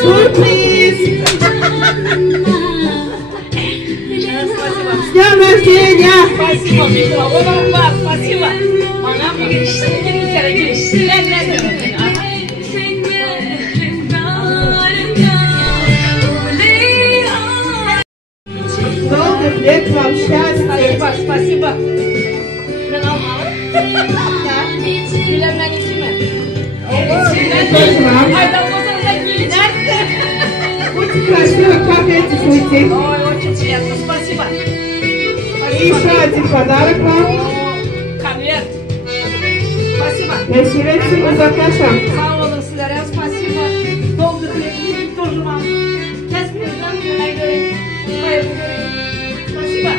Сюрприз! С днем рождения! Спасибо, Митро. Спасибо. Мама, Долгих лет вам счастья! Спасибо. Будьте красивы, как эти шутки. Ой, очень приятно. Спасибо. И еще один подарок вам. Конверт. Спасибо. Веселец Музакаша. Sağ olun sizlere. Спасибо. Doldur dileklerini тоже вам. Kesmeyeceğim. Neler göreyim. Hayır göreyim. Спасибо.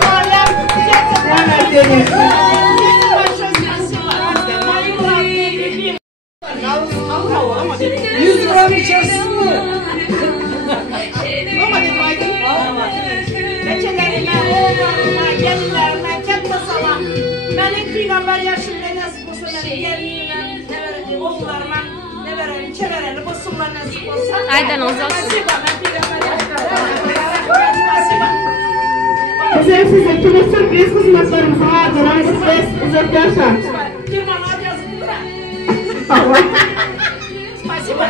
Sağlam. День рождения. Большое спасибо. Мои родные, любимые. 100 gram içerisinde. Ama dedim Aydın. Reçelerime, oğullarıma, gelinlerime, kendi sana. Benim peygamber yaşımda nasip olsa benim gelinime, ne vereyim, oğullarıma, ne vereyim, çevrelerini bulsunlar nasip olsa. Aydan uzak. Спасибо, ben peygamber yaşımda. Спасибо. Özelsiz hepiniz sürpriz kısmetlerimize adıran siz uzaklaşa. Firmanın adı yazıp bura. Спасибо.